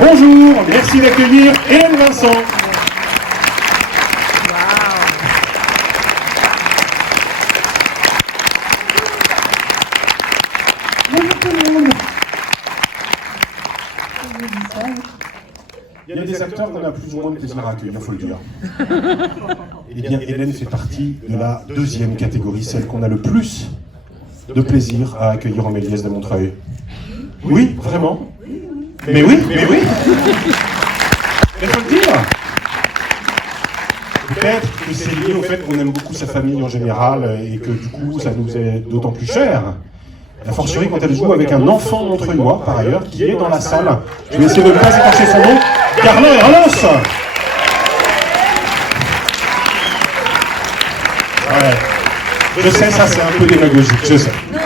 Bonjour, merci d'accueillir Hélène Vincent. Bonjour tout le monde. Il y a des acteurs qu'on a plus ou moins de plaisir à accueillir, il faut le dire. Eh bien, Hélène fait partie de la deuxième catégorie, celle qu'on a le plus de plaisir à accueillir en Méliès de Montreuil. Oui, vraiment. Mais oui. Mais faut le dire. Peut-être que c'est lié au fait qu'on aime beaucoup sa famille en général et que du coup ça nous est d'autant plus cher. A fortiori quand elle joue avec un enfant montreuillois par ailleurs qui est dans la salle. Je vais essayer de ne pas écorcher son nom. Carlo Herlos. Ouais. Je sais, ça c'est un peu démagogique, je sais. Non.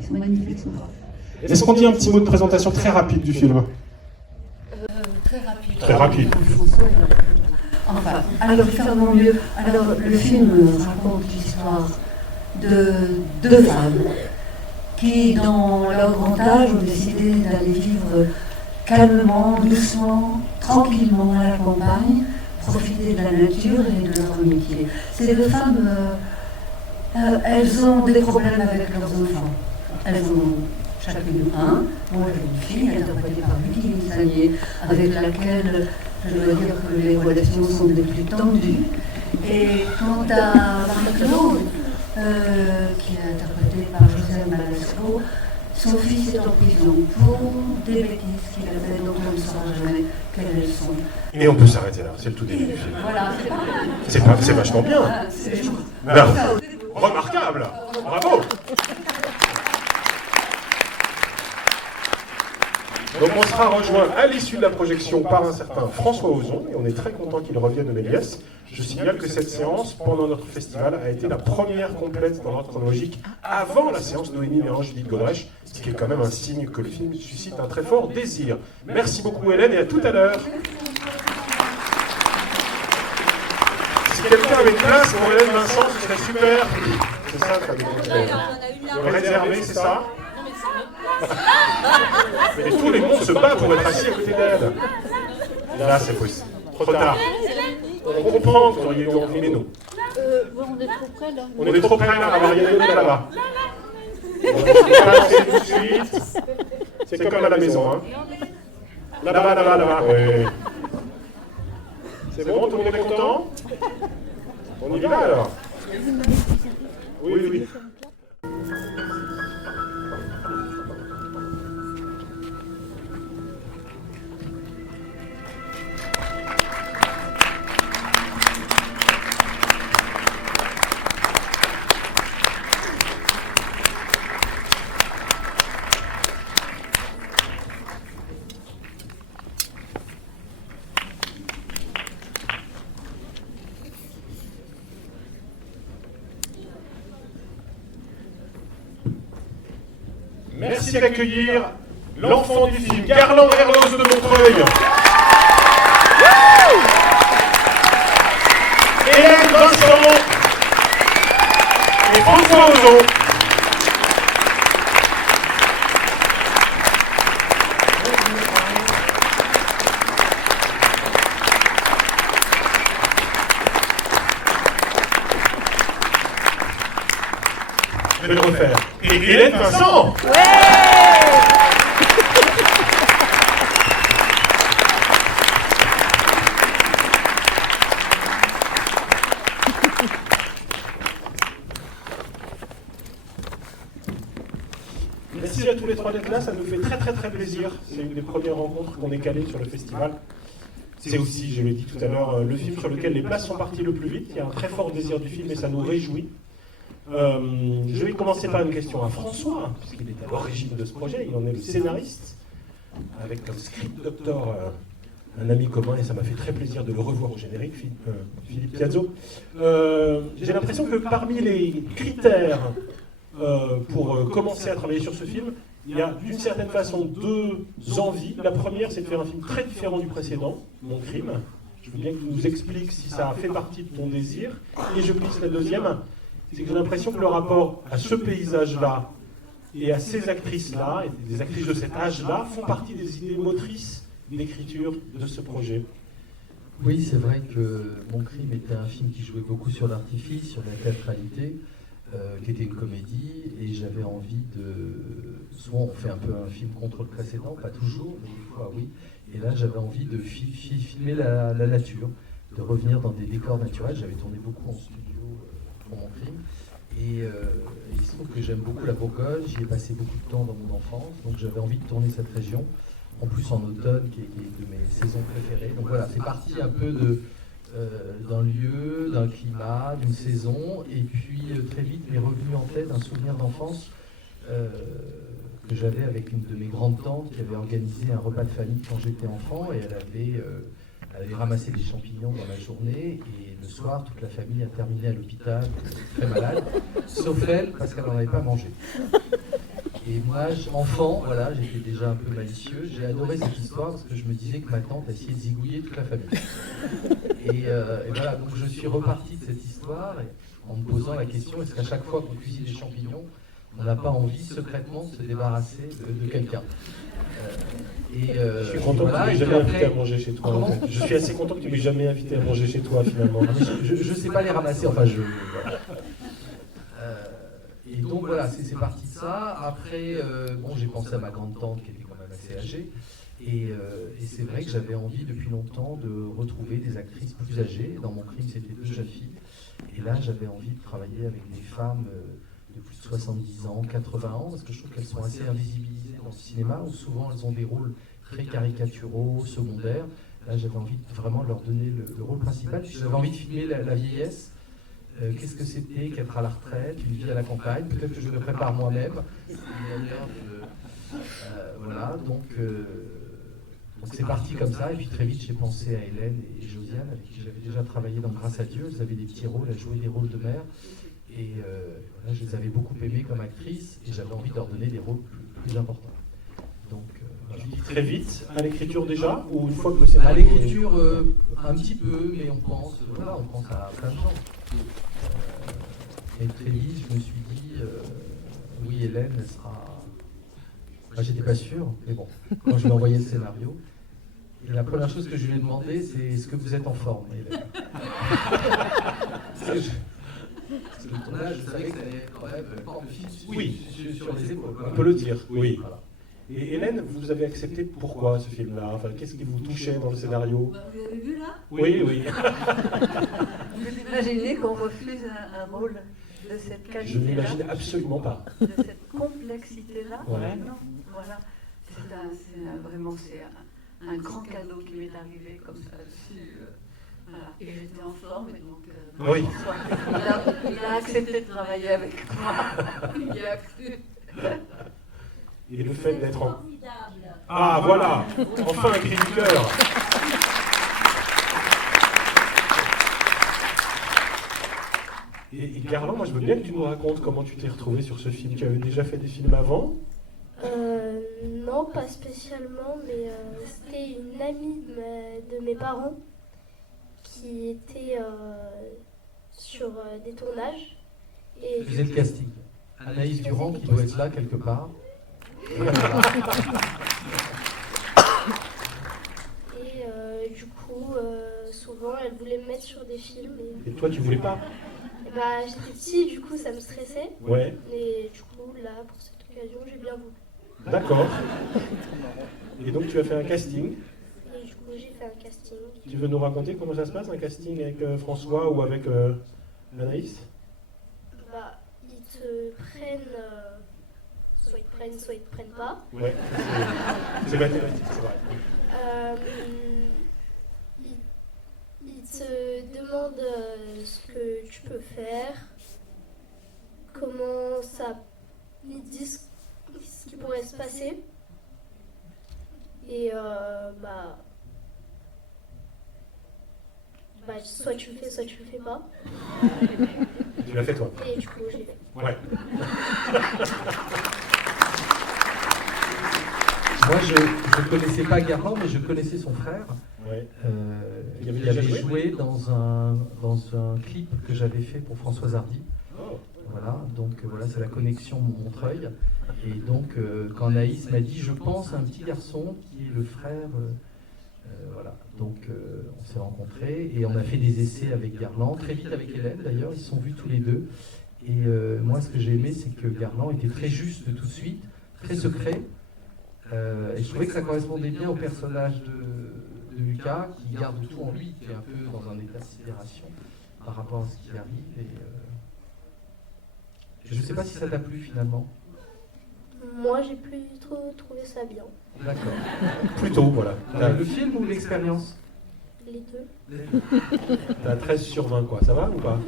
Ils sont magnifiques. Est-ce qu'on dit un petit mot de présentation très rapide du film? Très rapide. Enfin, alors faire de mon mieux. Alors le film raconte l'histoire de deux femmes qui, dans leur grand âge, ont décidé d'aller vivre calmement, doucement, tranquillement à la campagne, profiter de la nature et de leur métier. Ces deux femmes, elles ont des problèmes avec leurs enfants. Elles ont chacune un. Moi j'ai une fille interprétée par Vicky Vincanier, avec laquelle je dois dire que les relations sont des plus tendues. Et quant à Marie-Claude, qui est interprétée par José Malasco, son fils est en prison pour des bêtises qu'il a fait, dont on ne saura jamais quelles elles sont. Et on peut s'arrêter là, c'est le tout début du film. Voilà, c'est pas mal. C'est vachement bien. Remarquable. Bravo. Donc on sera rejoint à l'issue de la projection par un certain François Ozon, et on est très content qu'il revienne de Méliès. Je signale que cette séance, pendant notre festival, a été la première complète dans l'ordre chronologique avant la séance Noémie Mérange-Judith Godrèche, ce qui est quand même un signe que le film suscite un très fort désir. Merci beaucoup Hélène, et à tout à l'heure. Si quelqu'un avait une place pour Hélène Vincent, ce serait super. C'est ça, le réservé, c'est ça? Mais tout le monde se bat pour être assis à côté d'elle. Là, c'est possible. Trop tard. On comprend que vous auriez dû en filmer nous. On est trop près là. On est trop près là, il y a une autre là-bas. C'est tout de suite. C'est comme à la maison. Hein. Là-bas. Oui. C'est bon, tout le monde est content? On y va alors? Oui. Merci d'accueillir l'enfant du film, Garland Herlos de Montreuil. Hélène Vincent et François Ozon. Je vais le refaire. Et Hélène Vincent. Merci à tous les trois d'être là, ça nous fait très plaisir. C'est une des premières rencontres qu'on est calées sur le festival. C'est aussi, je l'ai dit tout à l'heure, le film sur lequel les places sont parties le plus vite. Il y a un très fort désir du film et ça nous réjouit. Je vais commencer par une question à François, puisqu'il est à l'origine de ce projet, il en est le scénariste, avec comme script doctor un ami commun, et ça m'a fait très plaisir de le revoir au générique, Philippe Piazzo. J'ai l'impression que parmi les critères pour commencer à travailler sur ce film, il y a d'une certaine façon deux envies. La première, c'est de faire un film très différent du précédent, Mon Crime. Je veux bien que tu nous expliques si ça a fait partie de ton désir. Et je glisse la deuxième, c'est que j'ai l'impression que le rapport à ce paysage-là Et à ces actrices-là, et des actrices de cet âge-là, font partie des idées motrices d'écriture de ce projet. Oui, c'est vrai que Mon Crime était un film qui jouait beaucoup sur l'artifice, sur la théâtralité, qui était une comédie, et j'avais envie de... Souvent on fait un peu un film contre le précédent, pas toujours, mais des fois oui. Et là j'avais envie de filmer la nature, de revenir dans des décors naturels. J'avais tourné beaucoup en studio pour Mon Crime. Et il se trouve que j'aime beaucoup la Bourgogne, j'y ai passé beaucoup de temps dans mon enfance, donc j'avais envie de tourner cette région, en plus en automne, qui est de mes saisons préférées. Donc voilà, c'est parti un peu d'un lieu, d'un climat, d'une saison, et puis très vite m'est revenu en tête un souvenir d'enfance que j'avais avec une de mes grandes tantes qui avait organisé un repas de famille quand j'étais enfant, et elle avait ramassé des champignons dans la journée, et le soir, toute la famille a terminé à l'hôpital, très malade, sauf elle, parce qu'elle n'en avait pas mangé. Et moi, enfant, voilà, j'étais déjà un peu malicieux, j'ai adoré cette histoire parce que je me disais que ma tante essayait de zigouiller toute la famille. Et voilà, donc je suis reparti de cette histoire en me posant la question, est-ce qu'à chaque fois qu'on cuisine des champignons, on n'a pas envie secrètement de se débarrasser de quelqu'un? Je suis content que tu m'aies jamais invité à manger chez toi. En fait. Je suis assez content que tu m'aies jamais invité à manger chez toi finalement. Je ne sais pas les ramasser, enfin voilà. Et donc voilà, c'est parti de ça. Après, bon, j'ai pensé à ma grande tante qui était quand même assez âgée. Et c'est vrai que j'avais envie depuis longtemps de retrouver des actrices plus âgées. Dans Mon Crime, c'était 2 jeunes filles. Et là, j'avais envie de travailler avec des femmes de plus de 70 ans, 80 ans, parce que je trouve qu'elles sont assez invisibilisées dans le cinéma, où souvent elles ont des rôles très caricaturaux, secondaires. Là, j'avais envie de vraiment leur donner le rôle principal. Puis j'avais envie de filmer la vieillesse. Qu'est-ce que c'était qu'être à la retraite, une vie à la campagne? Peut-être que je me prépare moi-même. Voilà, donc c'est parti comme ça. Et puis très vite, j'ai pensé à Hélène et Josiane, avec qui j'avais déjà travaillé dans Grâce à Dieu. Elles avaient des petits rôles, elles jouaient des rôles de mère. Et voilà, je les avais beaucoup aimées comme actrices, et j'avais envie de leur donner des rôles plus importants. Donc, tu dis très vite, à l'écriture déjà, ou une fois que le scénario... À l'écriture, un petit peu, mais on pense à plein de gens. Et très vite, je me suis dit, oui, Hélène, elle sera... Moi, j'étais pas sûr, mais bon, quand je lui ai envoyé le scénario, et la première chose que je lui ai demandé, c'est est-ce que vous êtes en forme, Hélène? Parce que le tournage, je savais que ça allait quand même porter sur les épaules. On peut le dire, oui. Voilà. Et Hélène, vous avez accepté pourquoi ce film-là? Enfin, qu'est-ce qui vous touchait dans le scénario? Vous avez vu là? Oui. Vous imaginez qu'on refuse un rôle de cette qualité-là? Je n'imagine absolument pas. De cette complexité-là? Ouais. Non, voilà. Vraiment, c'est un grand cadeau qui m'est arrivé comme ça dessus. Voilà. Et j'étais en forme, et donc Oui. il a accepté de travailler avec moi. Il y a cru. Et le fait d'être en... Ah, voilà! Enfin, un cri du cœur! Et Garland, moi je veux bien que tu nous racontes comment tu t'es retrouvé sur ce film. Tu avais déjà fait des films avant? Non, pas spécialement, mais c'était une amie de mes parents qui était sur des tournages. Et Je faisais le casting. Anaïs Durand, qui doit être là quelque part. Et du coup, souvent, elle voulait me mettre sur des films. Et toi, tu voulais pas? Et bah, j'étais petit, du coup, ça me stressait. Ouais. Et du coup, là, pour cette occasion, j'ai bien voulu. D'accord. Et donc tu as fait un casting. Et du coup, j'ai fait un casting. Tu veux nous raconter comment ça se passe, un casting avec François ou avec Anaïs? Bah, ils te prennent, soit ils te prennent, soit ils te prennent pas. Ouais, c'est mathématique, c'est vrai. Ils te demandent ce que tu peux faire, comment ça... Ils disent ce qui pourrait se passer. Et soit tu le fais, soit tu le fais pas. Tu l'as fait toi? Et du coup, je l'ai fait. Ouais. Moi, je ne connaissais pas Garland, mais je connaissais son frère. Ouais. Il avait joué dans un clip que j'avais fait pour Françoise Hardy. Oh. Voilà, donc voilà, c'est la connexion Montreuil. Et donc, quand Naïs m'a dit, je pense à un petit garçon qui est le frère, voilà. Donc, on s'est rencontrés et on a fait des essais avec Garland, très vite avec Hélène d'ailleurs, ils se sont vus tous les deux. Et moi, ce que j'ai aimé, c'est que Garland était très juste tout de suite, très secret. Et je trouvais que ça correspondait bien au personnage de Lucas, qui garde tout en lui, qui est un peu dans un état de sidération par rapport à ce qui arrive. Et, je ne sais pas si ça t'a plu finalement. Moi, j'ai plutôt trouvé ça bien. D'accord. Plutôt, voilà. Le film ou l'expérience? Les deux. T'as 13 sur 20, quoi. Ça va ou pas?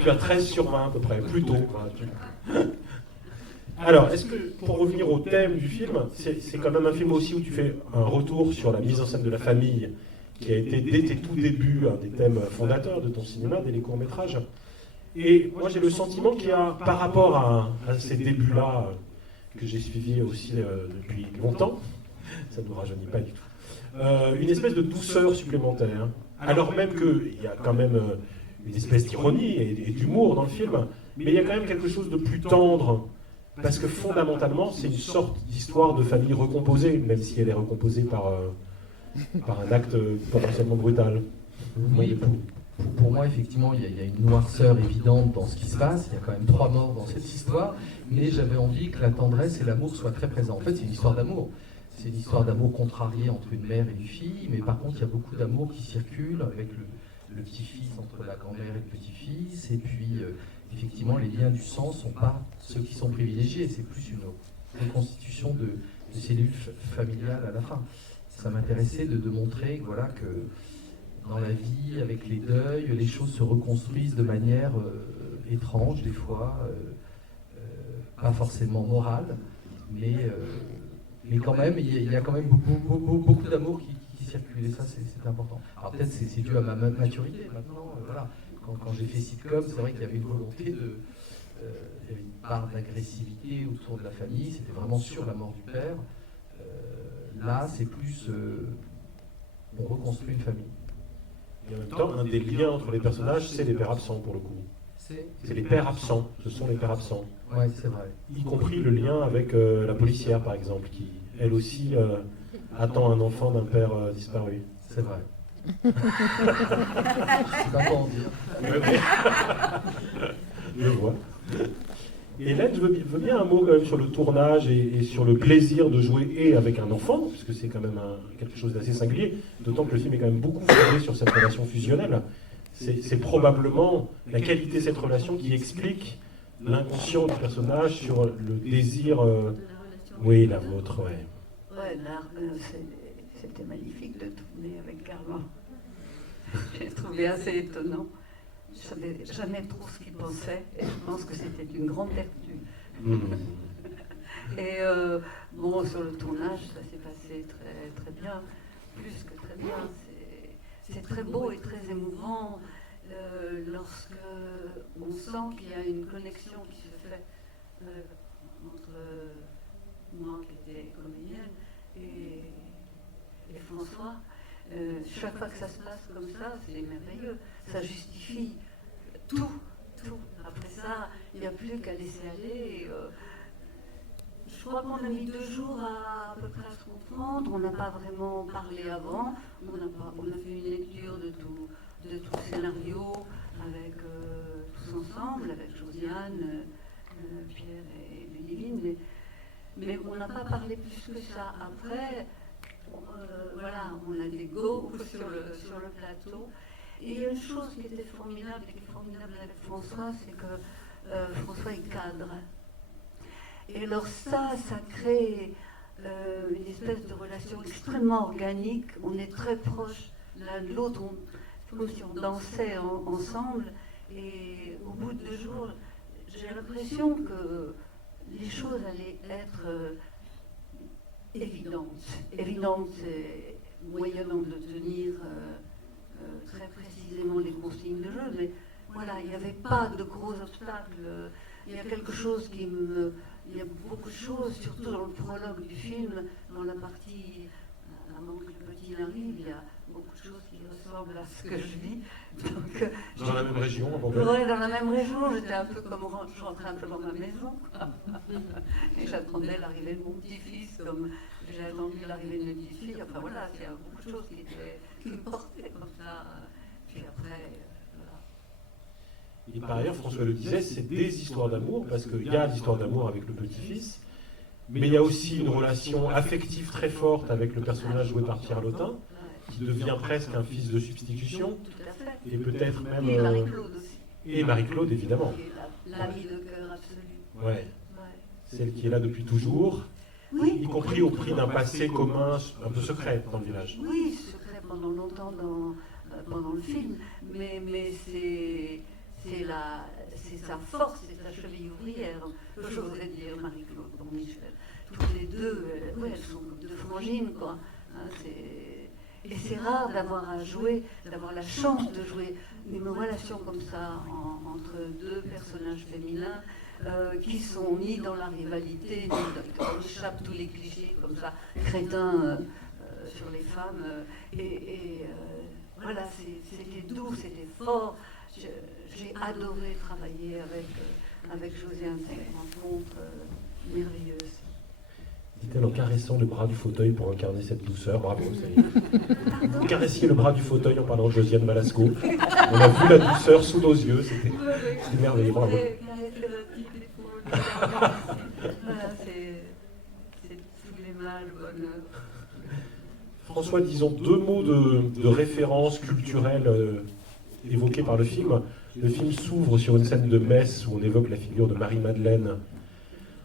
Tu as 13 sur 20 à peu près, plutôt. Alors, est-ce que, pour revenir au thème du film, c'est quand même un film aussi où tu fais un retour sur la mise en scène de la famille, qui a été dès tes tout débuts un des thèmes fondateurs de ton cinéma, dès les courts-métrages. Et moi j'ai le sentiment qu'il y a, par rapport à ces débuts-là, que j'ai suivis aussi depuis longtemps, ça ne nous rajeunit pas du tout, une espèce de douceur supplémentaire, alors même qu'il y a quand même une espèce d'ironie et d'humour dans le film, mais il y a quand même quelque chose de plus tendre, parce que fondamentalement c'est une sorte d'histoire de famille recomposée, même si elle est recomposée par un acte potentiellement brutal. Oui, pour moi, effectivement, il y a une noirceur évidente dans ce qui se passe. Il y a quand même 3 morts dans cette histoire. Mais j'avais envie que la tendresse et l'amour soient très présents. En fait, c'est une histoire d'amour. C'est une histoire d'amour contrarié entre une mère et une fille. Mais par contre, il y a beaucoup d'amour qui circule avec le petit-fils entre la grand-mère et le petit-fils. Et puis, effectivement, les liens du sang ne sont pas ceux qui sont privilégiés. C'est plus une reconstitution de cellules familiales à la fin. Ça m'intéressait de montrer voilà, que dans la vie, avec les deuils, les choses se reconstruisent de manière étrange des fois, pas forcément morale, mais quand même, il y a quand même beaucoup d'amour qui circule, et ça c'est important. Alors peut-être c'est dû à ma maturité maintenant, voilà. Quand j'ai fait sitcom, c'est vrai qu'il y avait une volonté il y avait une part d'agressivité autour de la famille, c'était vraiment sur la mort du père. Là, c'est plus, on reconstruit une famille. Et en même temps, un des liens entre les personnages, c'est les pères absents pour le coup. C'est les pères absents, ce sont les pères absents. Oui, c'est vrai. Y compris le lien avec la policière, par exemple, qui, elle aussi, attend un enfant d'un père disparu. C'est vrai. Je ne sais pas quoi en dire. Je vois. Hélène, je veux bien un mot quand même sur le tournage et sur le plaisir de jouer et avec un enfant, puisque c'est quand même quelque chose d'assez singulier, d'autant que le film est quand même beaucoup fondé sur cette relation fusionnelle. C'est probablement la qualité de cette relation qui explique l'inconscient du personnage sur le désir... Oui, la vôtre, ouais. Ouais, c'était magnifique de tourner avec Garland. J'ai trouvé assez étonnant. Je ne savais jamais trop ce qu'il pensait, et je pense que c'était une grande vertu. Et bon, sur le tournage, ça s'est passé très, très bien, plus que très bien. C'est très beau et très émouvant lorsque on sent qu'il y a une connexion qui se fait entre moi, qui était comédienne, et François. Chaque fois que ça se passe comme ça, c'est merveilleux. Ça justifie tout. Après ça, il n'y a plus qu'à laisser aller. Je crois qu'on a mis 2 jours à peu près à se comprendre. On n'a pas vraiment parlé avant. On a fait une lecture de tout le scénario avec tous ensemble, avec Josiane, Pierre et Ludivine. Mais on n'a pas parlé plus que ça. Après, voilà, on a des go sur le plateau. Et il y a une chose qui était formidable avec François, c'est que François est cadre. Et alors ça crée une espèce de relation extrêmement organique. On est très proches l'un de l'autre, comme si on dansait ensemble. Et au bout de 2 jours, j'ai l'impression que les choses allaient être évidentes, c'est moyennant de tenir très précisément les consignes de jeu, mais voilà, il n'y avait pas de gros obstacles. Il y a quelque chose il y a beaucoup de choses, surtout dans le prologue du film, dans la partie Avant que le petit n'arrive, il y a beaucoup de choses qui ressemblent à ce que je vis. Donc, Dans la même région, à Bourgogne. ouais, dans la même région, j'étais un peu comme je rentrais un peu dans ma maison. Et j'attendais l'arrivée de mon petit-fils, comme j'ai attendu l'arrivée de mes petites filles. Enfin voilà, il y a beaucoup de choses qui me portaient comme ça. Puis après, voilà. Et par ailleurs, François le disait, c'est des histoires d'amour, parce qu'il y a l'histoire d'amour avec le petit-fils, mais il y a aussi une relation affective très forte avec le personnage joué par Pierre Lotin, qui devient presque un fils de substitution, Tout à fait. et peut-être même... Et Marie-Claude aussi. Et Marie-Claude, évidemment. Qui est l'amie de cœur absolue. Ouais. Ouais. Celle qui est là depuis toujours, Oui, y compris au prix d'un passé commun un peu secret dans le village. oui, secret pendant longtemps pendant le film, mais c'est sa force, c'est sa cheville ouvrière, j'oserais dire Marie-Claude pour Michel. Toutes les deux, elles sont comme deux frangines, quoi. Hein, et c'est rare d'avoir à jouer, d'avoir la chance de jouer une relation comme ça entre deux personnages féminins qui sont ni dans la rivalité, ni on échappe tous les clichés comme ça, crétins sur les femmes. Voilà, c'était doux, c'était fort. J'ai adoré travailler avec Josiane, c'est une rencontre merveilleuse. Dit-elle en caressant le bras du fauteuil pour incarner cette douceur. Bravo, vous caressiez le bras du fauteuil en parlant de Josiane Balasco. On a vu la douceur sous nos yeux, c'était merveilleux, bravo. Voilà, c'est tous les mal, bonheur. François, disons deux mots de référence culturelle évoqués par le film. Le film s'ouvre sur une scène de messe où on évoque la figure de Marie-Madeleine,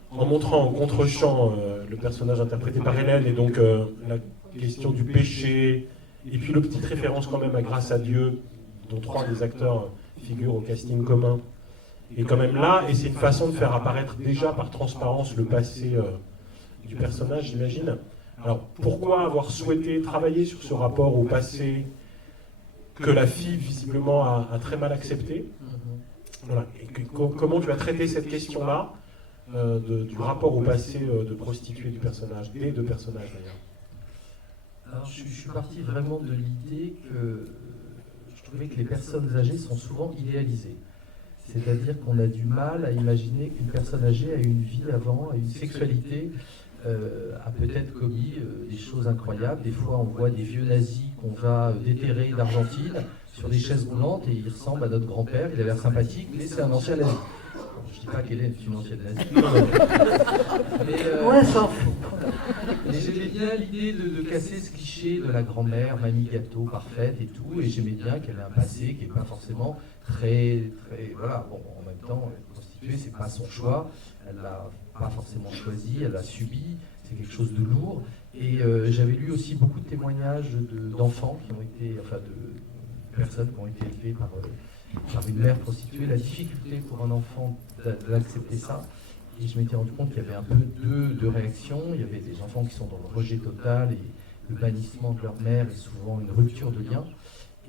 en montrant en contre-champ le personnage interprété par Hélène, et donc la question du péché, et puis le petite référence quand même à Grâce à Dieu, dont trois des acteurs figurent au casting commun, est quand même là, et c'est une façon de faire apparaître déjà par transparence le passé du personnage, j'imagine. Alors pourquoi avoir souhaité travailler sur ce rapport au passé que la fille visiblement a très mal accepté? Voilà. Et comment tu as traité cette question-là du rapport au passé de prostituée du personnage, des deux personnages d'ailleurs? Alors, je suis parti vraiment de l'idée que je trouvais que les personnes âgées sont souvent idéalisées. C'est-à-dire qu'on a du mal à imaginer qu'une personne âgée a eu une vie avant, a une sexualité, a peut-être commis des choses incroyables. Des fois, on voit des vieux nazis qu'on va déterrer d'Argentine sur des chaises roulantes et il ressemble à notre grand-père, il a l'air sympathique, mais c'est un ancien nazi. Je ne dis pas qu'Hélène est une ancienne nazie. Ouais, ça en fout. Mais j'aimais bien l'idée de casser ce cliché de la grand-mère, mamie gâteau, parfaite et tout, et j'aimais bien qu'elle ait un passé qui n'est pas forcément très, voilà, bon, en même temps, être prostituée, c'est pas son choix, elle l'a pas forcément choisi, elle l'a subi, c'est quelque chose de lourd, et j'avais lu aussi beaucoup de témoignages d'enfants qui ont été, enfin de personnes qui ont été élevées par une mère prostituée, la difficulté pour un enfant d'accepter ça. Et je m'étais rendu compte qu'il y avait un peu deux réactions. Il y avait des enfants qui sont dans le rejet total et le bannissement de leur mère et souvent une rupture de lien.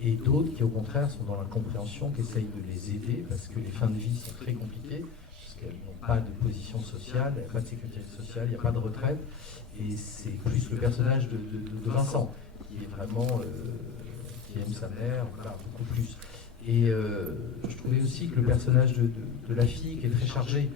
Et d'autres qui au contraire sont dans la compréhension, qui essayent de les aider parce que les fins de vie sont très compliquées, parce qu'elles n'ont pas de position sociale, il n'y a pas de sécurité sociale, il n'y a pas de retraite. Et c'est plus le personnage de Vincent qui est vraiment... qui aime sa mère, voilà, beaucoup plus. Et je trouvais aussi que le personnage de la fille qui est très chargée,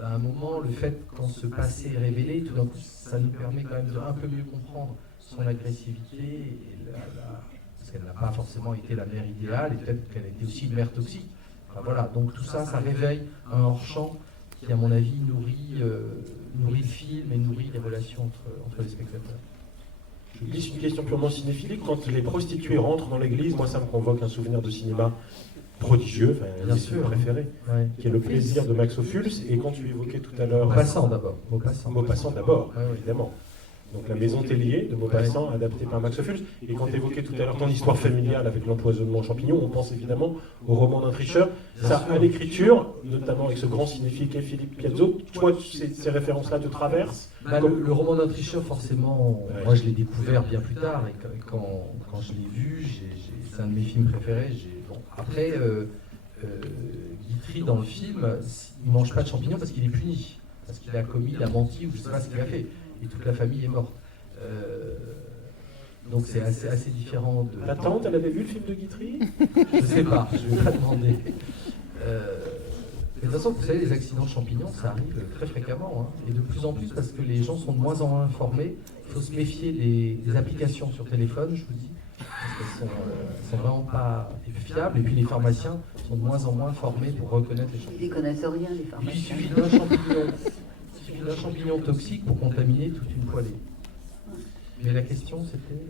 à un moment, le fait quand ce passé est révélé, tout d'un coup, ça nous permet quand même de un peu mieux comprendre son agressivité, et parce qu'elle n'a pas forcément été la mère idéale, et peut-être qu'elle a été aussi une mère toxique. Enfin, voilà, donc tout ça, ça réveille un hors-champ qui, à mon avis, nourrit le film et nourrit les relations entre les spectateurs. Je glisse une question purement cinéphilique. Quand les prostituées rentrent dans l'église, moi ça me convoque un souvenir de cinéma prodigieux, un de mes films préférés, Ouais. qui est Le plaisir de Max Ophuls. Et quand tu évoquais tout à l'heure... Maupassant d'abord. Maupassant d'abord, Ouais, ouais. évidemment. Donc La Maison Tellier de Maupassant, adaptée par Max Ophuls. Et quand tu évoquais tout à l'heure ton histoire familiale avec l'empoisonnement aux champignons, on pense évidemment au roman d'un tricheur. Ça, à l'écriture, notamment avec ce grand cinéphile qu'est Philippe Piazzo, toi, ces références-là te traversent? Bah, le roman d'un tricheur, forcément, moi je l'ai découvert bien plus tard, et quand je l'ai vu, c'est un de mes films préférés. Après, Guitry, dans le film, il ne mange pas de champignons parce qu'il est puni, parce qu'il a commis, il a menti, ou je ne sais pas ce qu'il a fait, et toute la famille est morte. Donc c'est assez différent de... Ta tante, elle avait vu le film de Guitry? Je ne sais pas, je ne vais pas demander. Mais de toute façon, vous savez, les accidents de champignons, ça arrive très fréquemment, hein, et de plus en plus parce que les gens sont de moins en moins informés. Il faut se méfier des applications sur téléphone, je vous dis, parce qu'elles sont vraiment pas fiables. Et puis les pharmaciens sont de moins en moins formés pour reconnaître les champignons. Ils ne connaissent rien, les Et puis, il pharmaciens. suffit d'un champignon toxique pour contaminer toute une poêlée. Mais la question, c'était...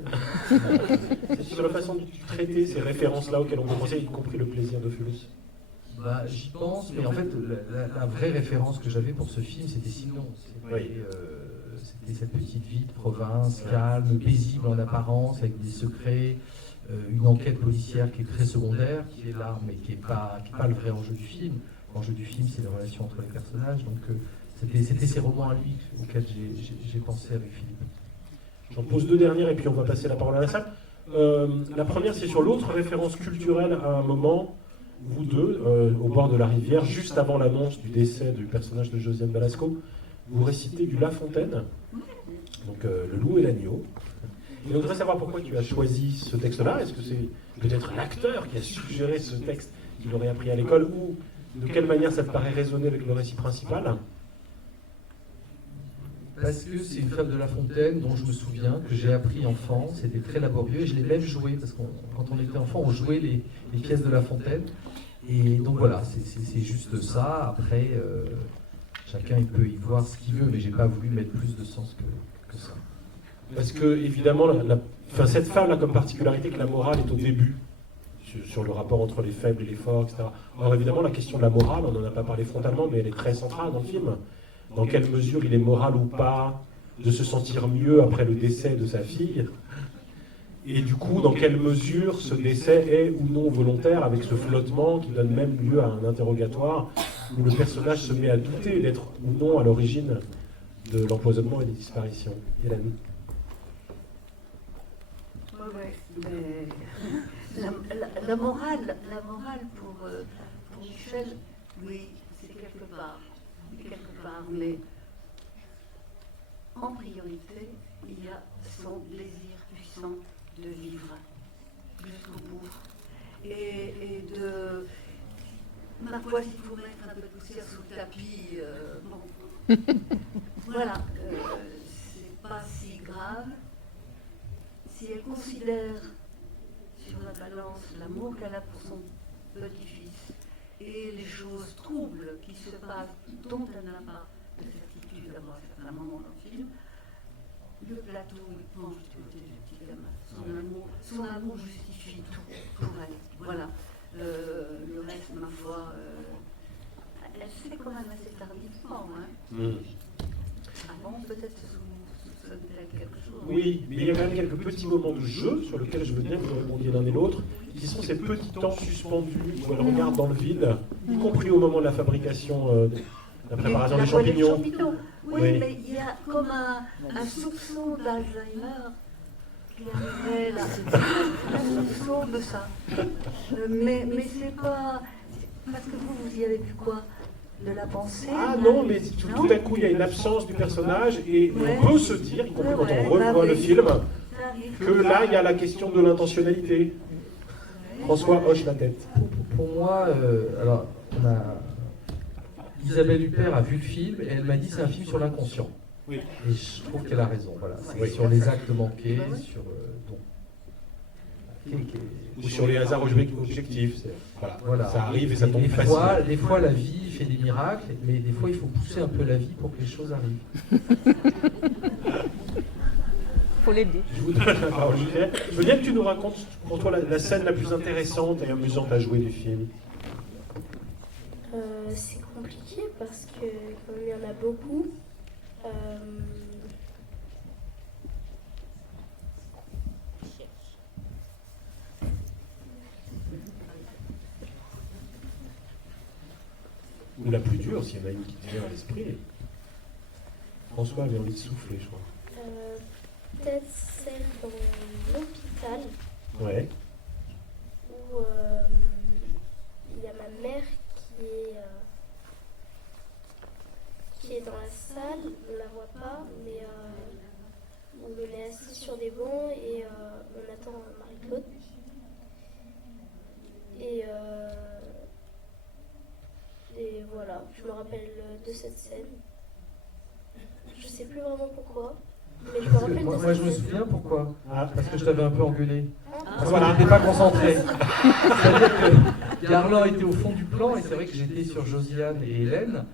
C'est sur la façon dont tu traitais ces références-là auxquelles on peut penser, y compris le plaisir de Phulus. Bah, j'y pense, mais en fait, la vraie référence que j'avais pour ce film, c'était Simon. C'était cette petite vie de province, calme, paisible en apparence, avec des secrets, une enquête policière qui est très secondaire, qui est là, mais qui n'est pas le vrai enjeu du film. L'enjeu du film, c'est les relations entre les personnages. Donc, c'était ces romans à lui auxquels j'ai pensé avec Philippe. J'en pose deux dernières et puis on va passer la parole à la salle. La première, c'est sur l'autre référence culturelle à un moment, vous deux, au bord de la rivière, juste avant l'annonce du décès du personnage de Josiane Balasco, vous récitez du La Fontaine, donc Le loup et l'agneau. Et on voudrait savoir pourquoi tu as choisi ce texte-là. Est-ce que c'est peut-être l'acteur qui a suggéré ce texte qu'il aurait appris à l'école, ou de quelle manière ça te paraît résonner avec le récit principal? Parce que c'est une fable de La Fontaine dont je me souviens, que j'ai appris enfant, c'était très laborieux, et je l'ai même joué, parce que quand on était enfant, on jouait les pièces de La Fontaine. Et donc voilà, c'est juste ça. Après, chacun il peut y voir ce qu'il veut, mais j'ai pas voulu mettre plus de sens que ça. Parce que, évidemment, cette fable a comme particularité que la morale est au début, sur le rapport entre les faibles et les forts, etc. Alors évidemment, la question de la morale, on n'en a pas parlé frontalement, mais elle est très centrale dans le film. Dans quelle mesure il est moral ou pas de se sentir mieux après le décès de sa fille? Et du coup, dans quelle mesure ce décès est ou non volontaire, avec ce flottement qui donne même lieu à un interrogatoire, où le personnage se met à douter d'être ou non à l'origine de l'empoisonnement et des disparitions. Hélène. Ouais, mais la morale pour Michel, oui, c'est quelque part, mais en priorité, il y a son désir puissant de vivre jusqu'au bout et de, ma foi, s'il faut mettre un peu de poussière sous le tapis, bon, voilà, c'est pas si grave. Si elle considère sur la balance l'amour qu'elle a pour son petit-fils et les choses troubles qui se passent, dont elle n'a pas de certitude à certains moments dans le film, le plateau il penche du côté du petit gamin. Son amour justifie tout pour elle. Voilà. Le reste, ma foi, elle sait quand même assez tardivement. Hein. Avant, peut-être soupçonne-t-elle quelque chose. Oui, mais il y a quand même quelques petits moments de jeu sur lesquels je veux bien que vous répondiez l'un et l'autre, qui sont ces petits temps suspendus où elle regarde dans le vide, y compris au moment de la fabrication, de la préparation des champignons. Oui, mais il y a comme un soupçon d'Alzheimer qui arriverait là. Un soupçon de ça. Mais c'est pas... Parce que vous y avez vu quoi? De la pensée? Ah non, mais tout à coup, il y a une absence du personnage et on peut se dire, y compris quand on revoit le film, que là, il y a la question de l'intentionnalité. François hoche la tête. Pour moi, alors, Isabelle Huppert a vu le film et elle m'a dit c'est un film sur l'inconscient. Oui. Et je trouve qu'elle a raison. Voilà. C'est Oui. sur les actes manqués, sur Ou sur les hasards objectifs. Voilà. Ça arrive et ça tombe des facilement. fois, la vie fait des miracles, mais des fois, il faut pousser un peu la vie pour que les choses arrivent. Faut l'aider. Je vous donne la parole, Juliette. Je veux bien que tu nous racontes pour toi la scène la plus intéressante et amusante à jouer du film. C'est compliqué parce que comme il y en a beaucoup, Ou la plus dure, s'il y en a une qui te vient à l'esprit. François avait envie de souffler, je crois. peut-être celle dans l'hôpital Ouais. où il y a ma mère qui est dans la salle, on ne la voit pas, mais où on est assis sur des bancs et on attend Marie-Claude. Et voilà, je me rappelle de cette scène. Je sais plus vraiment pourquoi, mais je me Parce que rappelle moi, de moi, cette je me scène. souviens pourquoi. Ah, Parce que je t'avais un peu engueulé. Parce que Voilà. je n'étais pas concentré. C'est-à-dire que Garland était au fond du plan et c'est vrai que j'étais sur Josiane et Hélène.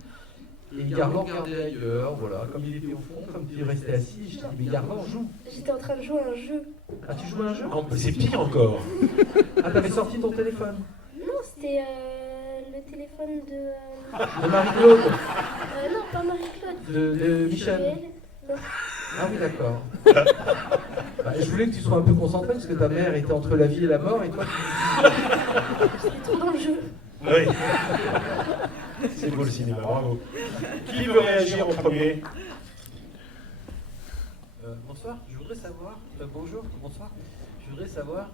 Et Garland regardait ailleurs, voilà, comme il était au fond, comme il restait assis. Je dis, mais Garland joue. J'étais en train de jouer à un jeu. Ah, tu jouais à un jeu? C'est pire encore. Ah, t'avais sorti ton téléphone. Non, c'était le téléphone de... De Marie-Claude, non, pas Marie-Claude. de Michel. Joël. Non. Ah oui, d'accord. Bah, je voulais que tu sois un peu concentré parce que ta mère était entre la vie et la mort et toi J'étais trop dans le jeu. Oui. C'est beau le cinéma, bravo. Qui veut réagir en premier? Bonsoir, je voudrais savoir, bonjour, bonsoir, je voudrais savoir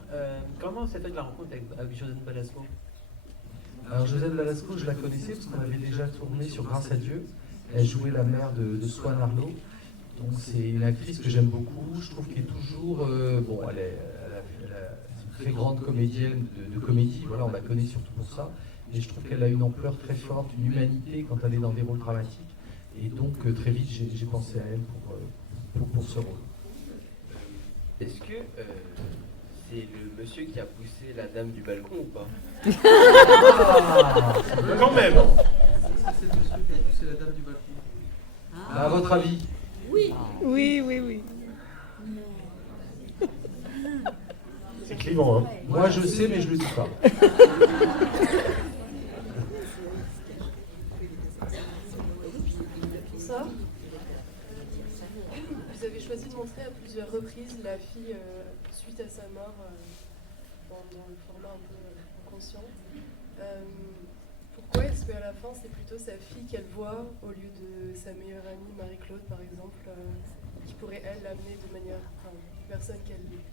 comment s'est faite la rencontre avec Josiane Balasco. Alors Josiane Balasco, je la connaissais parce qu'on avait déjà tourné sur Grâce à Dieu. Elle jouait la mère de Swan Arlo. Donc c'est une actrice que j'aime beaucoup. Je trouve qu'elle est toujours... bon, c'est une très grande comédienne de comédie. Voilà, on la connaît surtout pour ça. Et je trouve qu'elle a une ampleur très forte, une humanité quand elle est dans des rôles dramatiques. Et donc très vite, j'ai pensé à elle pour ce rôle. Est-ce que c'est le monsieur qui a poussé la dame du balcon ou pas? Ah, Quand même. C'est le monsieur qui a poussé la dame du balcon. à votre avis? Oui. C'est clivant, hein. Moi je sais, mais je le dis pas. Ça. Vous avez choisi de montrer à plusieurs reprises la fille suite à sa mort dans le format un peu inconscient. Pourquoi est-ce qu'à la fin c'est plutôt sa fille qu'elle voit au lieu de sa meilleure amie Marie-Claude par exemple, qui pourrait elle l'amener de manière, une personne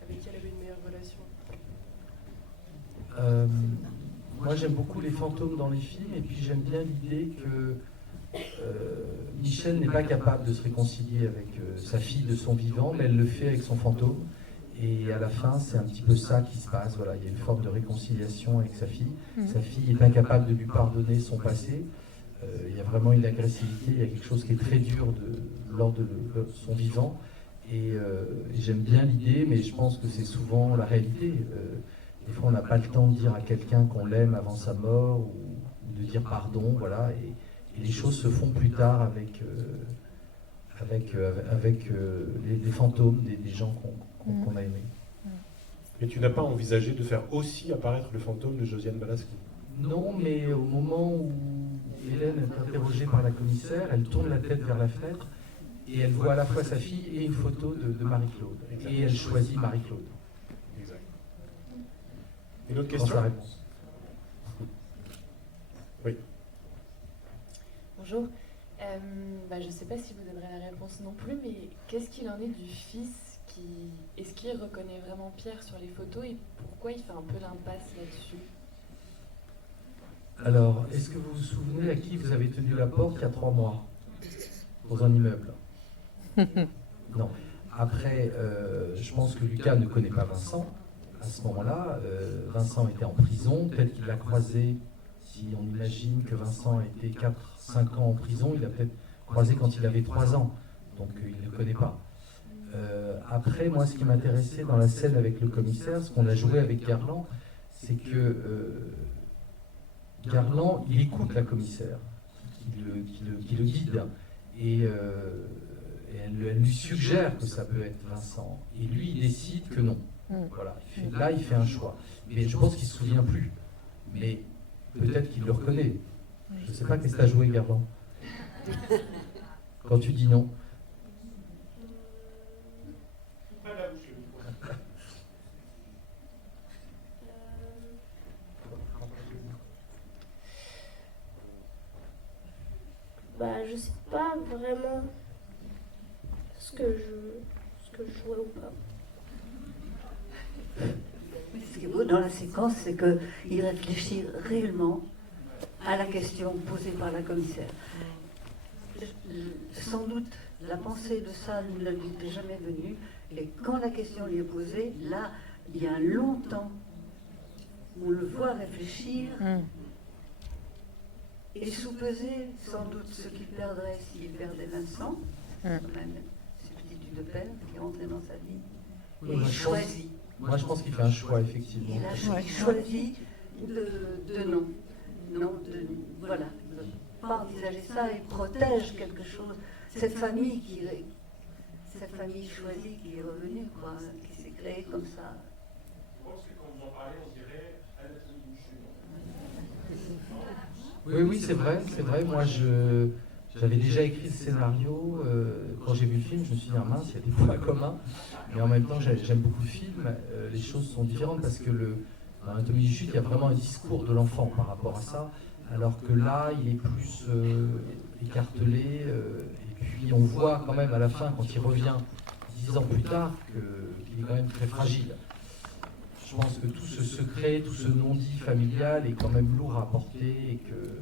avec qui elle avait une meilleure relation? Moi j'aime beaucoup les fantômes dans les films et puis j'aime bien l'idée que Michel n'est pas capable de se réconcilier avec sa fille de son vivant, mais elle le fait avec son fantôme. Et à la fin, c'est un petit peu ça qui se passe. Voilà, il y a une forme de réconciliation avec sa fille. Sa fille est incapable de lui pardonner son passé. Il y a vraiment une agressivité, il y a quelque chose qui est très dur lors de son vivant. Et j'aime bien l'idée, mais je pense que c'est souvent la réalité. Des fois, on n'a pas le temps de dire à quelqu'un qu'on l'aime avant sa mort ou de dire pardon. Voilà, et les choses se font plus tard avec les fantômes des gens qu'on a aimés. Et tu n'as pas envisagé de faire aussi apparaître le fantôme de Josiane Balasco? Non, mais au moment où Hélène est interrogée par la commissaire, elle tourne la tête vers la fenêtre et elle voit à la fois sa fille et une photo de Marie-Claude. Et elle choisit Marie-Claude. Exact. Une autre Dans question? sa réponse. Oui. Bonjour. Je ne sais pas si vous donnerez la réponse non plus, mais qu'est-ce qu'il en est du fils est-ce qu'il reconnaît vraiment Pierre sur les photos et pourquoi il fait un peu l'impasse là-dessus? Alors, est-ce que vous vous souvenez à qui vous avez tenu la porte il y a 3 mois? Dans un immeuble? Non. Après, je pense que Lucas ne connaît pas Vincent. À ce moment-là, Vincent était en prison. Peut-être qu'il l'a croisé, si on imagine que Vincent a été 4-5 ans en prison, il l'a peut-être croisé quand il avait 3 ans. Donc il ne le connaît pas. Après, moi, ce qui m'intéressait dans la scène avec le commissaire, ce qu'on a joué avec Garland, c'est que Garland, il écoute la commissaire, qui le guide, et elle lui suggère que ça peut être Vincent. Et lui, il décide que non. Voilà. Là, il fait un choix. Mais je pense qu'il ne se souvient plus. Mais peut-être qu'il le reconnaît. Je ne sais pas qu'est-ce que tu as joué, Garland. Quand tu dis non. Je sais pas vraiment ce que je jouais ou pas. Ce qui est beau dans la séquence, c'est qu'il réfléchit réellement à la question posée par la commissaire. Sans doute, la pensée de ça ne lui est jamais venue, Et quand la question lui est posée, là, il y a longtemps, on le voit réfléchir et sous-peser sans doute ce qu'il perdrait s'il perdait Vincent, quand même, substitut de père qui est entré dans sa vie. Et il choisit. Moi, je pense qu'il fait un choix, effectivement. Il choisit de non. Non, voilà. De ne pas envisager ça, il protège quelque chose. Cette famille choisie qui est revenue, quoi, qui s'est créée comme ça. Je pense que quand vous en parlez, on dirait Anatomie d'une chute. Oui, c'est vrai. Moi, j'avais déjà écrit le scénario. Quand j'ai vu le film, je me suis dit, ah mince, il y a des points communs. Mais en même temps, j'aime beaucoup le film. Les choses sont différentes parce que dans Anatomie d'une chute, il y a vraiment un discours de l'enfant par rapport à ça. Alors que là, il est plus écartelé. Et puis, on voit quand même à la fin, quand il revient 10 ans plus tard, qu'il est quand même très fragile. Je pense que tout ce secret, tout ce non-dit familial est quand même lourd à porter et que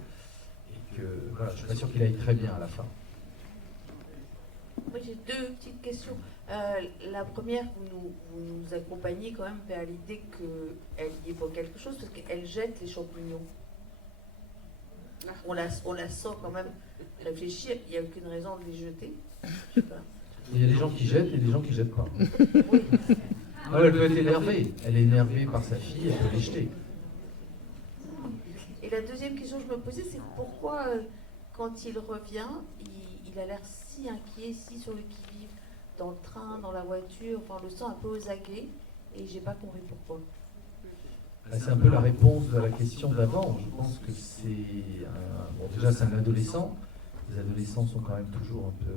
voilà, je suis pas sûr qu'il aille très bien à la fin. Moi j'ai deux petites questions. La première, vous nous accompagnez quand même vers l'idée qu'elle y est pour quelque chose, parce qu'elle jette les champignons. On la sent quand même réfléchir, il n'y a aucune raison de les jeter. Je sais pas. Il y a des gens qui jettent et des gens qui jettent pas. Oui. Non, elle peut être énervée. Elle est énervée par sa fille, elle peut les jeter. Et la deuxième question que je me posais, c'est pourquoi, quand il revient, il a l'air si inquiet, si sur le qui-vive, dans le train, dans la voiture, enfin, on le sent un peu aux aguets, et j'ai pas compris pourquoi. C'est un peu la réponse à la question d'avant. Je pense que déjà, c'est un adolescent. Les adolescents sont quand même toujours un peu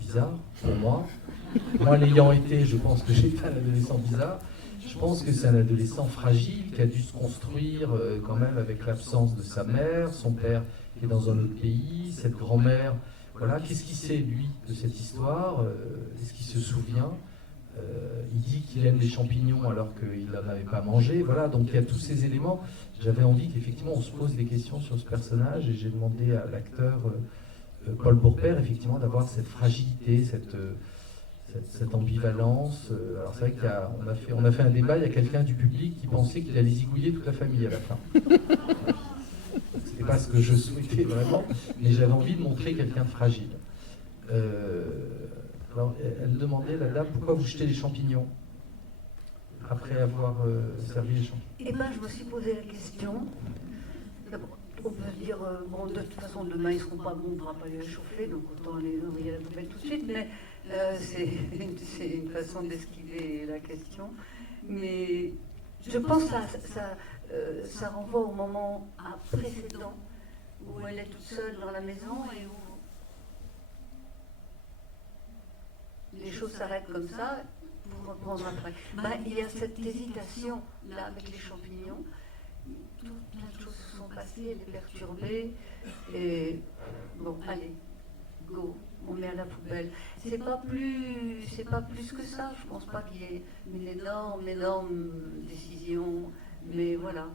bizarres, pour moi. Moi, l'ayant été, je pense que j'étais un adolescent bizarre. Je pense que c'est un adolescent fragile qui a dû se construire quand même avec l'absence de sa mère, son père qui est dans un autre pays, cette grand-mère. Voilà, qu'est-ce qu'il sait, lui, de cette histoire? Est-ce qu'il se souvient? Il dit qu'il aime les champignons alors qu'il n'en avait pas mangé. Voilà, donc il y a tous ces éléments. J'avais envie qu'effectivement on se pose des questions sur ce personnage et j'ai demandé à l'acteur Paul Bourpère effectivement d'avoir cette fragilité, cette ambivalence. Alors c'est vrai qu'on a fait un débat, il y a quelqu'un du public qui pensait qu'il allait zigouiller toute la famille à la fin. C'était pas ce que je souhaitais vraiment, mais j'avais envie de montrer quelqu'un de fragile. Alors, elle demandait, la dame, pourquoi vous jetez les champignons après avoir servi les champignons? Eh bien, je me suis posé la question. D'abord, on peut dire, bon, de toute façon, demain, ils ne seront pas bons, on ne pourra pas les réchauffer, donc autant les envoyer à la poubelle tout de suite, mais c'est une façon d'esquiver la question. Mais je pense que ça renvoie au moment précédent où elle est toute seule dans la maison et où les choses s'arrêtent comme ça, pour reprendre après. Il y a cette hésitation là avec les champignons. Plein de choses se sont passées, elle est perturbée. Et bon, allez, go, on met à la poubelle. C'est pas plus que ça. Je pense pas qu'il y ait une énorme décision. Mais voilà,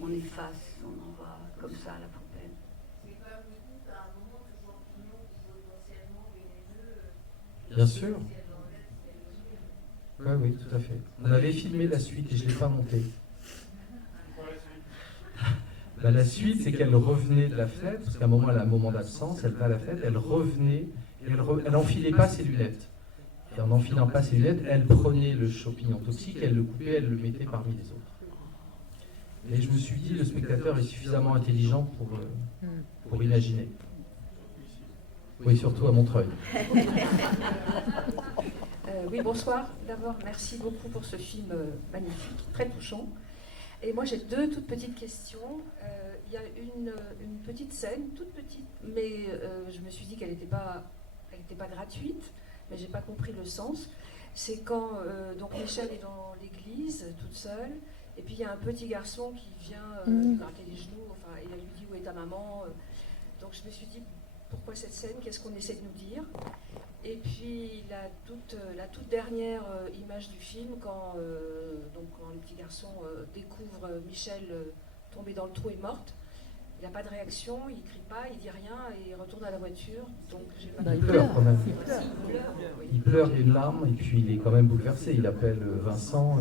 on efface, on envoie comme ça à la poubelle. Bien sûr. Oui, tout à fait. On avait filmé la suite et je ne l'ai pas montée. La suite, c'est qu'elle revenait de la fenêtre, parce qu'à un moment, elle a un moment d'absence, elle va à la fenêtre, elle revenait, et elle n'enfilait pas ses lunettes. Et en n'enfilant pas ses lunettes, elle prenait le champignon toxique, elle le coupait, elle le mettait parmi les autres. Et je me suis dit, le spectateur est suffisamment intelligent pour imaginer. Oui, surtout à Montreuil. Oui, bonsoir. D'abord, merci beaucoup pour ce film magnifique, très touchant. Et moi, j'ai deux toutes petites questions. Il y a une petite scène, toute petite, mais je me suis dit qu'elle n'était pas gratuite, mais j'ai pas compris le sens. C'est quand donc Michel est dans l'église, toute seule, et puis il y a un petit garçon qui vient lui gratter les genoux, enfin, et elle lui dit où est ta maman. Donc je me suis dit, pourquoi cette scène? Qu'est-ce qu'on essaie de nous dire? Et puis la toute dernière image du film, quand le petit garçon découvre Michel tombé dans le trou et morte, Il n'a pas de réaction, il crie pas, il dit rien et il retourne à la voiture. Donc j'ai pas Il pleure quand même. Il pleure, oui. Il pleure, il y a une larme, et puis il est quand même bouleversé. Il appelle Vincent.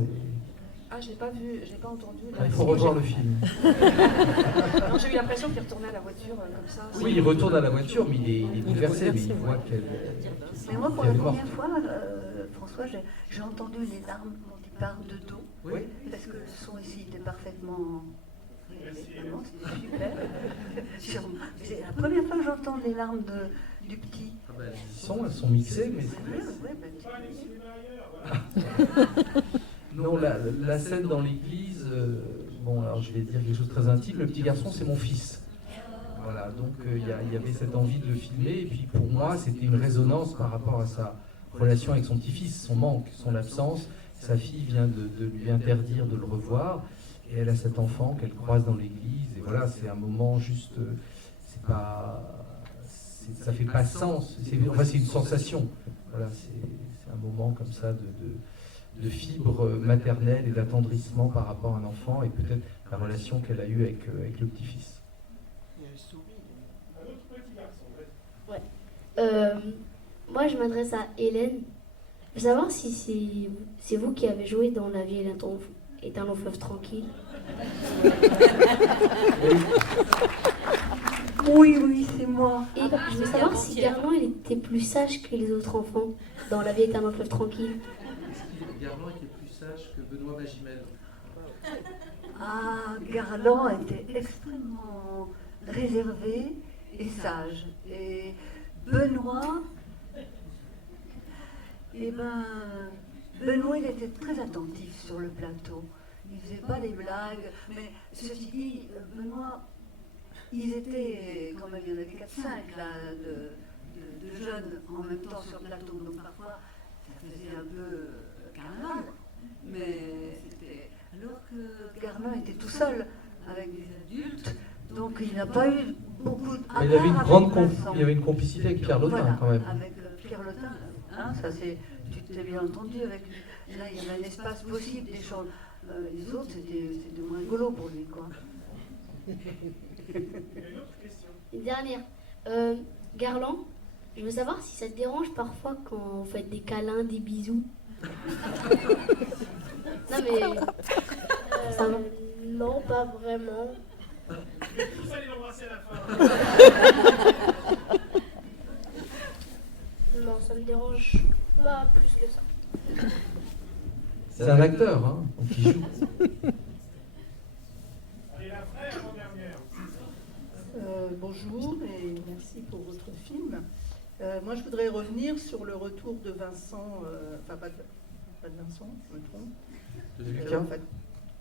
Ah, je l'ai pas vu, je l'ai pas entendu. Il faut revoir le film. Non, j'ai eu l'impression qu'il retournait à la voiture comme ça. Oui, il retourne à la voiture, mais il est bouleversé, mais il voit qu'elle. Mais moi, pour la première fois, François, j'ai entendu les larmes quand il parle de dos. Oui. Parce que le son ici était parfaitement. Vraiment, c'était super. C'est la première fois que j'entends les larmes du petit. Elles sont mixées, mais. Non, la scène dans l'église, bon, alors je vais dire quelque chose de très intime, le petit garçon, c'est mon fils. Voilà, donc il y avait cette envie de le filmer, et puis pour moi, c'était une résonance par rapport à sa relation avec son petit-fils, son manque, son absence. Sa fille vient de lui interdire de le revoir, et elle a cet enfant qu'elle croise dans l'église, et voilà, c'est un moment juste, ça fait pas sens, c'est une sensation. Voilà, c'est un moment comme ça de fibre maternelle et d'attendrissement par rapport à un enfant, et peut-être la relation qu'elle a eue avec le petit-fils. Ouais. Moi, je m'adresse à Hélène. Je veux savoir si c'est vous qui avez joué dans La vie est un long fleuve tranquille. Oui, c'est moi. Et je veux savoir si Garland il était plus sage que les autres enfants dans La vie est un long fleuve tranquille. Garland était plus sage que Benoît Magimel. Ah, Garland était extrêmement réservé et sage. Et Benoît, Benoît, il était très attentif sur le plateau. Il faisait pas des blagues, mais ceci dit, Benoît, ils étaient, quand même, il y en avait 4-5 là, de jeunes en même temps sur le plateau, donc parfois ça faisait un peu carnaval, mais c'était. Alors que Garland était tout seul avec des adultes, donc il n'a pas eu beaucoup de. Il y avait une complicité avec Pierre Lotin, voilà, quand même. Avec Pierre Lotin, hein, ça c'est. Tu t'es bien entendu avec lui. Là, il y avait un espace possible d'échange. Les autres, c'était moins rigolo pour lui, quoi. Une dernière. Garland, je veux savoir si ça te dérange parfois quand vous faites des câlins, des bisous. Non mais... non, pas vraiment. Vous allez l'embrasser à la fin. Non, ça me dérange pas plus que ça. C'est un acteur, hein, donc il joue. Allez, la vraie avant-dernière. Bonjour et merci pour votre film. Moi, je voudrais revenir sur le retour de Vincent, enfin pas de Vincent, je me trompe. De Lucas. En fait,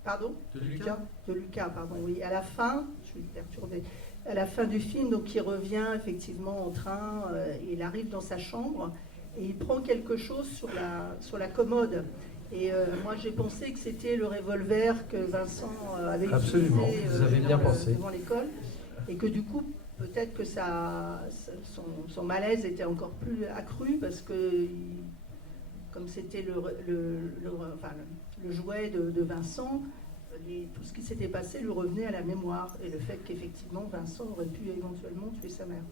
pardon ? De Lucas. De Lucas, pardon, oui. À la fin, je suis perturbée. À la fin du film, donc il revient effectivement en train, il arrive dans sa chambre et il prend quelque chose sur la commode. Et moi, j'ai pensé que c'était le revolver que Vincent avait Absolument, utilisé vous avez bien pensé. devant l'école. Et que du coup, peut-être que son malaise était encore plus accru parce que, comme c'était le jouet de Vincent, tout ce qui s'était passé lui revenait à la mémoire. Et le fait qu'effectivement, Vincent aurait pu éventuellement tuer sa mère.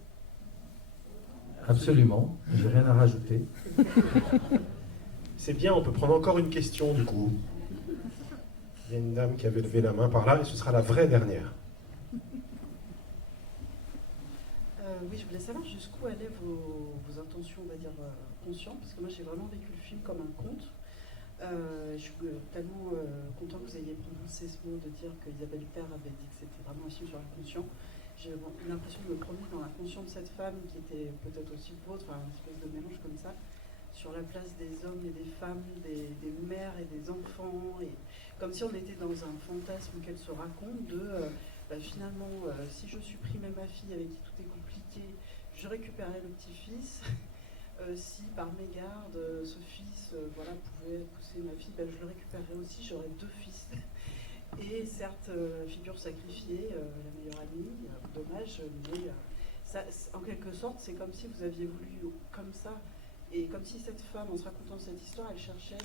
Absolument, j'ai rien à rajouter. C'est bien, on peut prendre encore une question du coup. Il y a une dame qui avait levé la main par là et ce sera la vraie dernière. Oui, je voulais savoir jusqu'où allaient vos intentions, on va dire, conscientes, parce que moi j'ai vraiment vécu le film comme un conte. Je suis tellement content que vous ayez prononcé ce mot de dire qu'Isabelle Huppert avait dit que c'était vraiment un film sur l'inconscient. J'ai eu l'impression de me promener dans l'inconscient de cette femme qui était peut-être aussi vôtre, une espèce de mélange comme ça, sur la place des hommes et des femmes, des mères et des enfants, et comme si on était dans un fantasme qu'elle se raconte de finalement, si je supprimais ma fille avec qui tout est compliqué, je récupérais le petit-fils. Si par mégarde, ce fils pouvait pousser ma fille, je le récupérerais aussi, j'aurais 2 fils. Et certes, figure sacrifiée, la meilleure amie, dommage, mais ça, en quelque sorte, c'est comme si vous aviez voulu comme ça, et comme si cette femme, en se racontant cette histoire, elle cherchait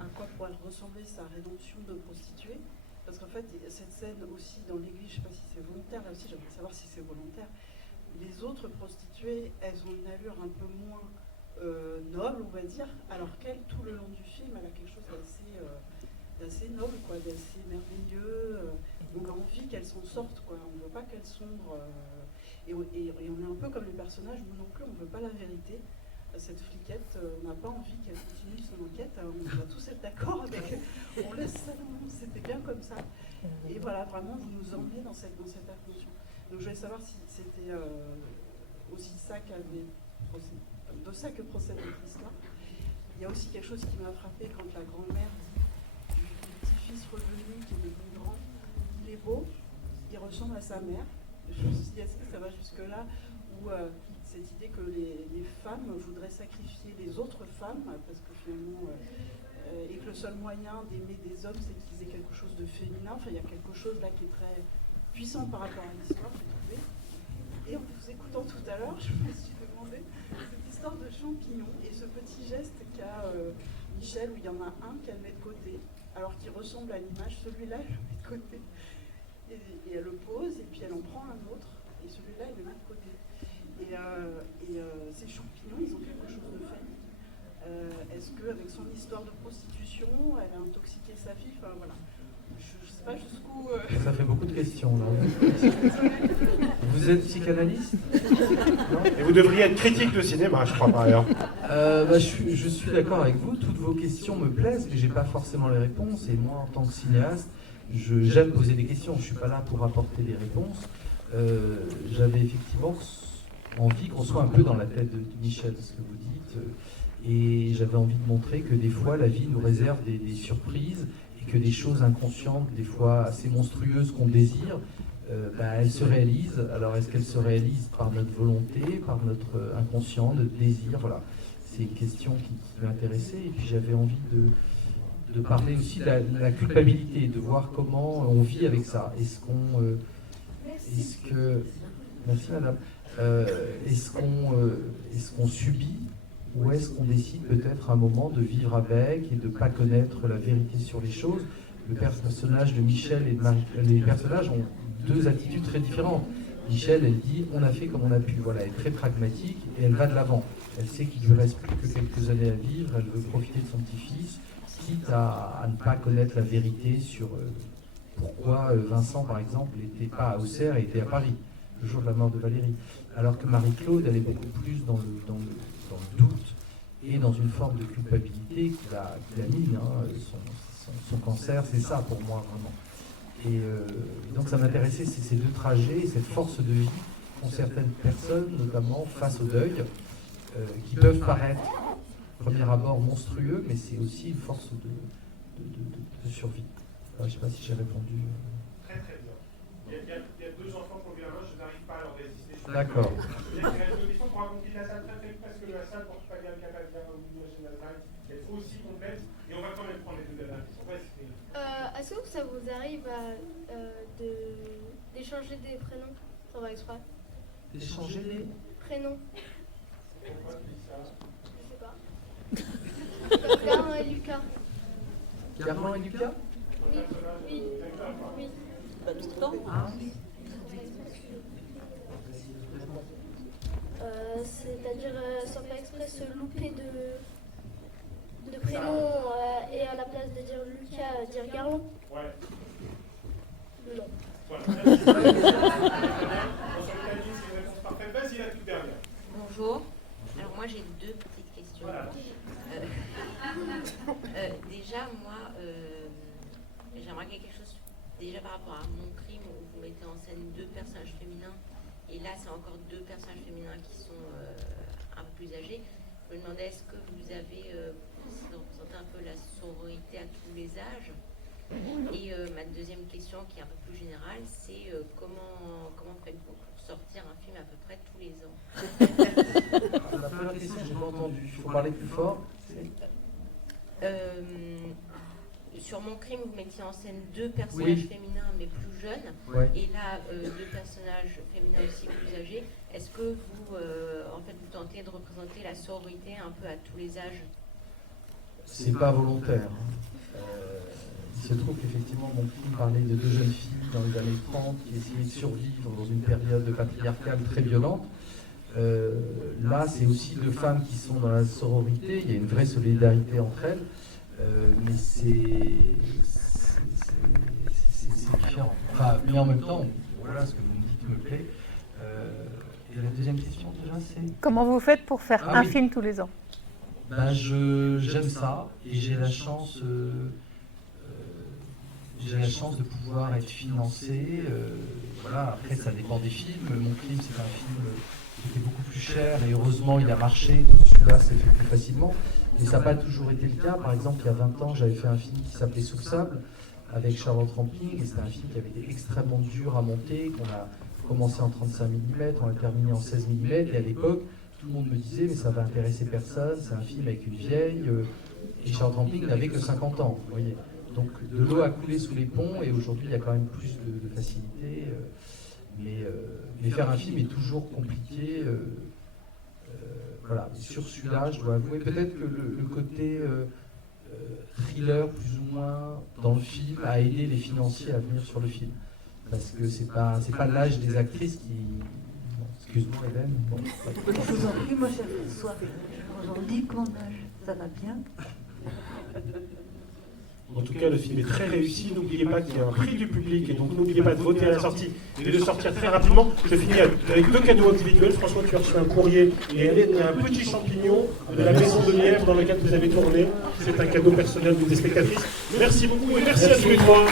à quoi pourrait ressembler sa rédemption de prostituée. Parce qu'en fait, cette scène aussi dans l'église, je ne sais pas si c'est volontaire, là aussi j'aimerais savoir si c'est volontaire. Les autres prostituées, elles ont une allure un peu moins noble, on va dire, alors qu'elle, tout le long du film, elle a quelque chose d'assez noble, quoi, d'assez merveilleux. On a envie qu'elle s'en sorte, quoi. On ne veut pas qu'elle sombre. Et on est un peu comme les personnages, nous non plus, on ne veut pas la vérité. Cette fliquette, on n'a pas envie qu'elle continue son enquête. On va tous être d'accord avec. On laisse ça, c'était bien comme ça. Et voilà, vraiment, vous nous emmenez dans cette attention. Donc je voulais savoir si c'était aussi ça de ça que procède notre histoire. Il y a aussi quelque chose qui m'a frappé quand la grand-mère du petit-fils revenu qui est devenu grand, il est beau, il ressemble à sa mère. Je me suis dit, est-ce que ça va jusque-là où cette idée que les femmes voudraient sacrifier les autres femmes, parce que finalement, et que le seul moyen d'aimer des hommes, c'est qu'ils aient quelque chose de féminin. Enfin, il y a quelque chose là qui est très puissant par rapport à l'histoire, j'ai trouvé. Et en vous écoutant tout à l'heure, je me suis demandé cette histoire de champignons et ce petit geste qu'a Michel, où il y en a un qu'elle met de côté, alors qu'il ressemble à l'image, celui-là, elle le met de côté. Et elle le pose, et puis elle en prend un autre, et celui-là, elle le met de côté. Et ces champignons, ils ont quelque chose de fait. Est-ce qu'avec son histoire de prostitution, elle a intoxiqué sa fille? Enfin voilà. Je ne sais pas jusqu'où. Ça fait beaucoup de questions là. Vous êtes psychanalyste? Et vous devriez être critique de cinéma, je crois par ailleurs. Je suis d'accord avec vous, toutes vos questions me plaisent, mais j'ai pas forcément les réponses. Et moi, en tant que cinéaste, j'aime poser des questions. Je suis pas là pour apporter des réponses. J'avais effectivement envie qu'on soit un peu dans la tête de Michel, ce que vous dites. Et j'avais envie de montrer que des fois, la vie nous réserve des surprises et que des choses inconscientes, des fois assez monstrueuses qu'on désire, elles se réalisent. Alors, est-ce qu'elles se réalisent par notre volonté, par notre inconscient, notre désir? Voilà, c'est une question qui m'intéressait. Et puis, j'avais envie de parler aussi de la culpabilité, de voir comment on vit avec ça. Merci, madame. Est-ce qu'on subit ou est-ce qu'on décide peut-être un moment de vivre avec et de ne pas connaître la vérité sur les choses? Le personnage de Michel et de Marie, les personnages ont deux attitudes très différentes. Michel, elle dit on a fait comme on a pu. Voilà, elle est très pragmatique et elle va de l'avant. Elle sait qu'il ne lui reste plus que quelques années à vivre, elle veut profiter de son petit-fils, quitte à ne pas connaître la vérité sur pourquoi Vincent, par exemple, n'était pas à Auxerre et était à Paris, le jour de la mort de Valérie. Alors que Marie-Claude, elle est beaucoup plus dans le doute et dans une forme de culpabilité qui l'a mine. Son cancer, c'est ça pour moi, vraiment. Et donc ça m'intéressait, c'est ces deux trajets, cette force de vie qu'ont certaines personnes, notamment face au deuil, qui peuvent paraître, au premier abord, monstrueux, mais c'est aussi une force de survie. Alors, je ne sais pas si j'ai répondu. Très très bien. Il y a deux enfants qui ont vu la main, je n'arrive pas à leur résister. D'accord. Il reste deux questions pour accomplir la salle très très vite parce que la salle porte pas bien Canadien ou National, elle est aussi complète et on va quand même prendre les deux dernières questions. Est-ce que ça vous arrive d'échanger des prénoms sans faire exprès? D'échanger les prénoms? Pourquoi tu dis ça? Je sais pas. Garand et Lucas. Garand et Lucas? Oui. Oui. C'est-à-dire sans faire exprès se louper de prénom et à la place de dire Lucas, dire Garland. Ouais. Non. Voilà. Vas-y, la toute dernière. Bonjour. Alors moi j'ai deux petites questions. Voilà. Déjà moi j'aimerais quelque chose déjà par rapport à Mon crime où vous mettez en scène deux personnages féminins et là c'est encore deux personnages féminins qui sont un peu plus âgés. Je me demandais est-ce que vous avez représenté un peu la sororité à tous les âges? Et ma deuxième question qui est un peu plus générale, c'est comment faites-vous pour sortir un film à peu près tous les ans? La première question, je n'ai pas entendu. Il faut parler plus fort. Sur Mon crime, vous mettiez en scène deux personnages féminins mais plus jeunes, et là deux personnages féminins aussi plus âgés. Est-ce que vous, vous tentez de représenter la sororité un peu à tous les âges? C'est pas volontaire. Il se trouve qu'effectivement, mon film parlait de 2 jeunes filles dans les années 30 qui essayaient de survivre dans une période patriarcale très violente. Là, c'est aussi 2 femmes qui sont dans la sororité. Il y a une vraie solidarité entre elles, mais c'est différent. Enfin, mais en même temps, voilà, ce que vous me dites me plaît. Et la deuxième question, déjà, c'est... Comment vous faites pour faire un film tous les ans? J'aime ça et j'ai la chance de pouvoir être financé. Voilà, après, ça dépend des films. Mon film, c'est un film qui était beaucoup plus cher et heureusement, il a marché. Celui-là, s'est fait plus facilement. Mais ça n'a pas toujours été le cas. Par exemple, il y a 20 ans, j'avais fait un film qui s'appelait Sous le sable avec Charlotte Rampling. Et c'était un film qui avait été extrêmement dur à monter, qu'on a commencé en 35 mm, on l'a terminé en 16 mm. Et à l'époque, tout le monde me disait, mais ça va intéresser personne, c'est un film avec une vieille. Et Charlotte Rampling n'avait que 50 ans, vous voyez. Donc de l'eau a coulé sous les ponts et aujourd'hui il y a quand même plus de facilité. Mais faire un film est toujours compliqué. Voilà. Sur celui-là, je dois avouer, peut-être que le côté thriller, plus ou moins, dans le film, a aidé les financiers à venir sur le film. Parce que c'est pas l'âge des actrices qui... Bon, excuse-moi, Hélène. Bon, je vous en prie, moi, cher François. Aujourd'hui, mon âge, ça va bien. En tout cas, le film est très réussi. N'oubliez pas qu'il y a un prix du public et donc n'oubliez pas de voter à la sortie et de sortir très rapidement. Je finis avec 2 cadeaux individuels. François, tu as reçu un courrier et Hélène, il y a un petit champignon de la Maison de Lièvre dans lequel vous avez tourné. C'est un cadeau personnel d'une des spectatrices. Merci beaucoup et merci à tous les 3.